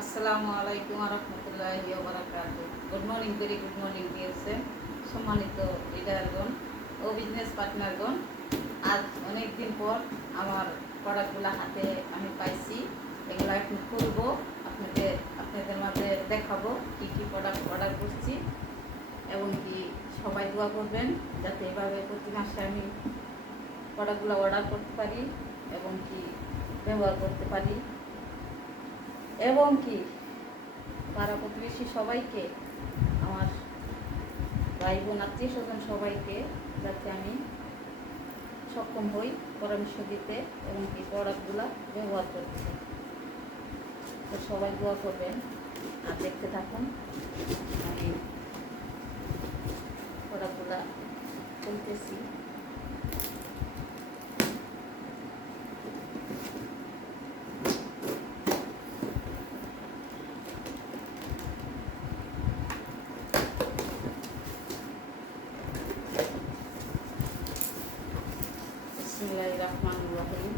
আসসালামু আলাইকুম রহমতুল্লাহি ওয়া বারাকাতুহু। Good morning, very good morning ডিয়ারছে, সম্মানিত লিডারগণ ও বিজনেস পার্টনারগণ। আজ অনেক দিন পর আমার প্রোডাক্টগুলো হাতে আমি পাইছি। এগুলো এখন খুলবো, আপনাদের মাঝে দেখাবো কি কি প্রোডাক্ট অর্ডার করছি এবং কি সবাই দোয়া করবেন যাতে এভাবে প্রতি মাসে আমি প্রোডাক্টগুলো অর্ডার করতে পারি এবং কি ব্যবহার করতে পারি এবং কি পাড়া প্রতিবেশী সবাইকে, আমার ভাই বোন আত্মীয় স্বজন সবাইকে যাতে আমি সক্ষম হই পরামর্শ দিতে এবং কি প্রোডাক্টগুলো ব্যবহার করতে। তো সবাই দোয়া করবেন আর দেখতে থাকুন আমি প্রোডাক্টগুলো খুলতেছি। বিসমিল্লাহির রহমানির রহিম।